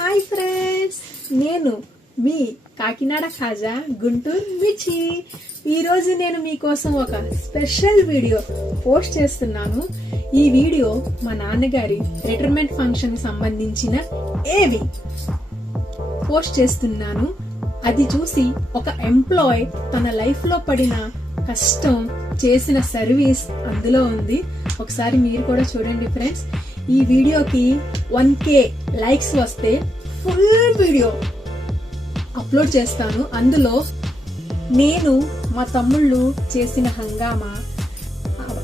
Hi friends, నేను మీ కాకినాడ ఖాజా గుంటూరు మిర్చి. ఈరోజు నేను మీకోసం ఒక స్పెషల్ వీడియో పోస్ట్ చేస్తున్నాను. ఈ వీడియో మా నాన్నగారి రిటైర్మెంట్ ఫంక్షన్ సంబంధించిన ఏవి పోస్ట్ చేస్తున్నాను. అది చూసి ఒక ఎంప్లాయ్ తన లైఫ్ లో పడిన కష్టం, చేసిన సర్వీస్ అందులో ఉంది. ఒకసారి మీరు కూడా చూడండి ఫ్రెండ్స్. ఈ వీడియోకి 1K లైక్స్ వస్తే ఫుల్ వీడియో అప్లోడ్ చేస్తాను. అందులో నేను మా తమ్ముళ్ళు చేసిన హంగామా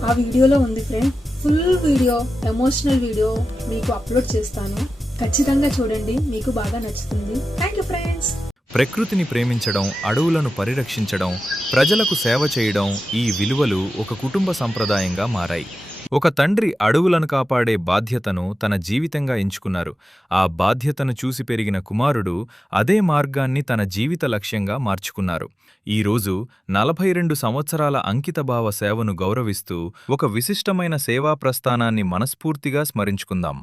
ఆ వీడియోలో ఉంది friends. Full video, emotional video మీకు అప్లోడ్ చేస్తాను. ఖచ్చితంగా చూడండి, మీకు బాగా నచ్చుతుంది. Thank you friends. ప్రకృతిని ప్రేమించడం, అడవులను పరిరక్షించడం, ప్రజలకు సేవ చేయడం, ఈ విలువలు ఒక కుటుంబ సంప్రదాయంగా మారాయి. ఒక తండ్రి అడవులను కాపాడే బాధ్యతను తన జీవితంగా ఎంచుకున్నారు. ఆ బాధ్యతను చూసి పెరిగిన కుమారుడు అదే మార్గాన్ని తన జీవిత లక్ష్యంగా మార్చుకున్నారు. ఈరోజు 42 సంవత్సరాల అంకితభావ సేవను గౌరవిస్తూ ఒక విశిష్టమైన సేవా ప్రస్థానాన్ని మనస్ఫూర్తిగా స్మరించుకుందాం.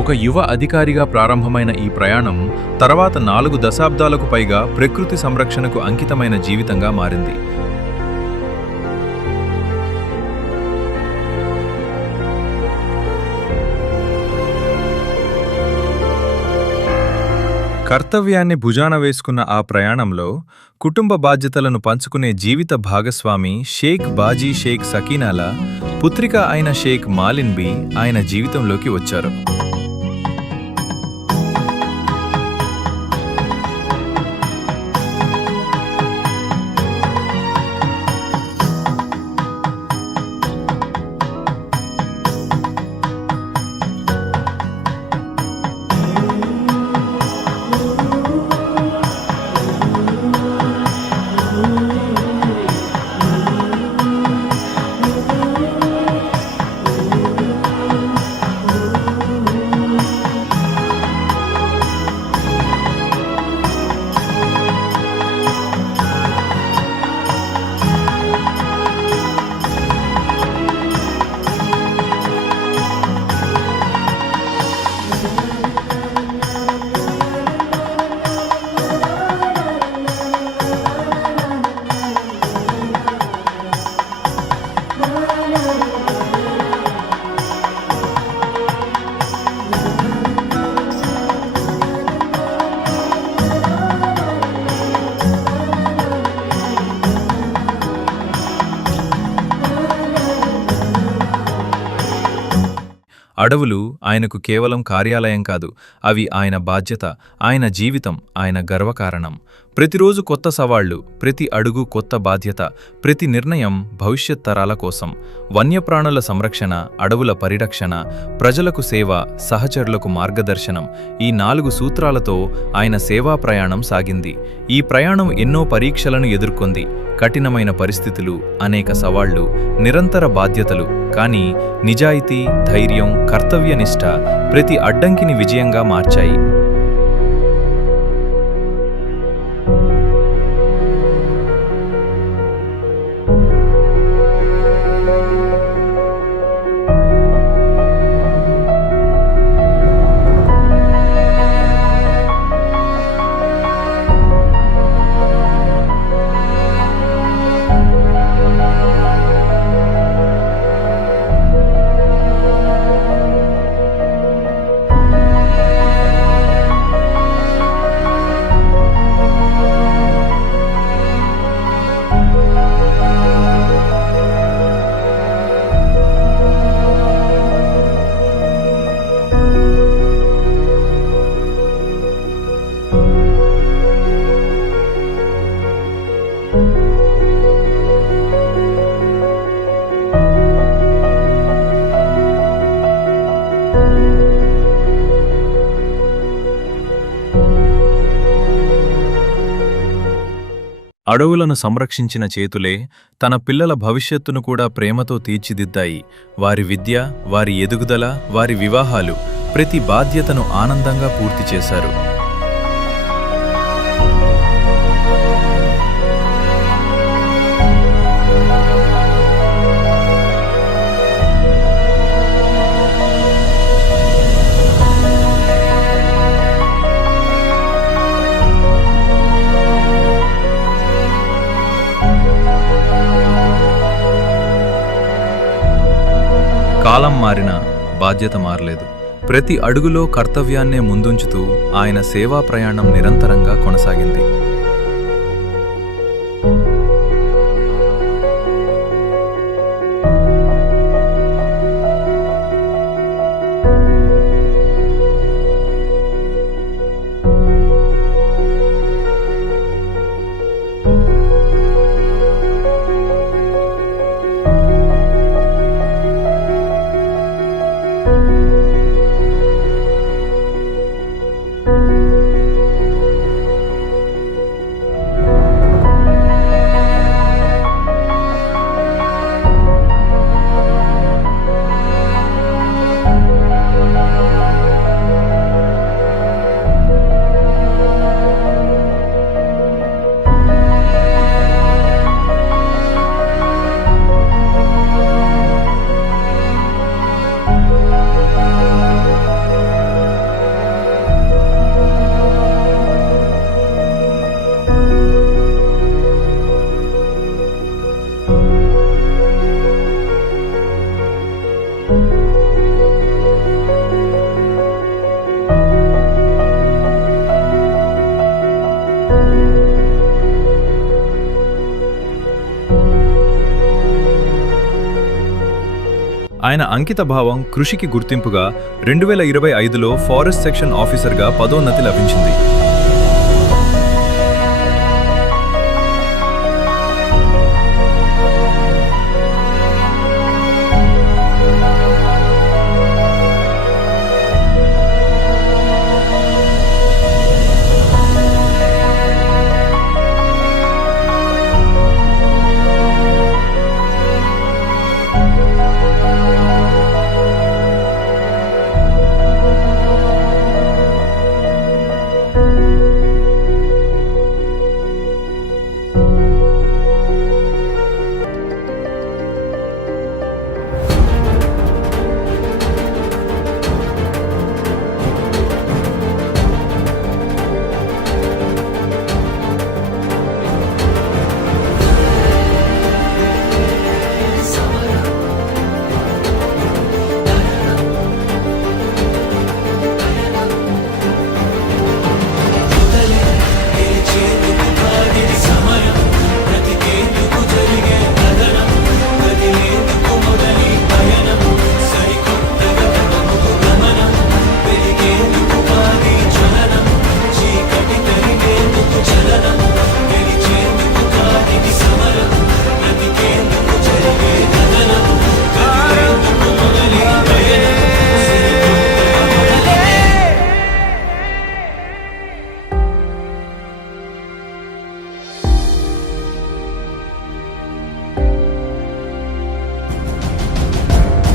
ఒక యువ అధికారిగా ప్రారంభమైన ఈ ప్రయాణం తర్వాత 4 దశాబ్దాలకు పైగా ప్రకృతి సంరక్షణకు అంకితమైన జీవితంగా మారింది. కర్తవ్యాన్ని భుజాన వేసుకున్న ఆ ప్రయాణంలో కుటుంబ బాధ్యతలను పంచుకునే జీవిత భాగస్వామి షేక్ బాజీ షేక్ సకీనాల పుత్రిక అయిన షేక్ మాలిన్బీ ఆయన జీవితంలోకి వచ్చారు. అడవులు ఆయనకు కేవలం కార్యాలయం కాదు, అవి ఆయన బాధ్యత, ఆయన జీవితం, ఆయన గర్వకారణం. ప్రతిరోజు కొత్త సవాళ్లు, ప్రతి అడుగు కొత్త బాధ్యత, ప్రతి నిర్ణయం భవిష్యత్ తరాల కోసం. వన్యప్రాణుల సంరక్షణ, అడవుల పరిరక్షణ, ప్రజలకు సేవ, సహచరులకు మార్గదర్శనం, ఈ 4 సూత్రాలతో ఆయన సేవా ప్రయాణం సాగింది. ఈ ప్రయాణం ఎన్నో పరీక్షలను ఎదుర్కొంది. కఠినమైన పరిస్థితులు, అనేక సవాళ్లు, నిరంతర బాధ్యతలు. కానీ నిజాయితీ, ధైర్యం, కర్తవ్యనిష్ట ప్రతి అడ్డంకిని విజయంగా మార్చాయి. అడవులను సంరక్షించిన చేతులే తన పిల్లల భవిష్యత్తును కూడా ప్రేమతో తీర్చిదిద్దాయి. వారి విద్య, వారి ఎదుగుదల, వారి వివాహాలు ప్రతి బాధ్యతను ఆనందంగా పూర్తి చేశారు. కాలం మారినా బాధ్యత మారలేదు. ప్రతి అడుగులో కర్తవ్యాన్నే ముందుంచుతూ ఆయన సేవా ప్రయాణం నిరంతరంగా కొనసాగింది. ఆయన అంకితభావం, కృషికి గుర్తింపుగా 2025లో ఫారెస్ట్ సెక్షన్ ఆఫీసర్గా పదోన్నతి లభించింది.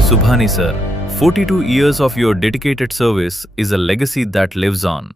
Subhani sir, 42 years of your dedicated service is a legacy that lives on.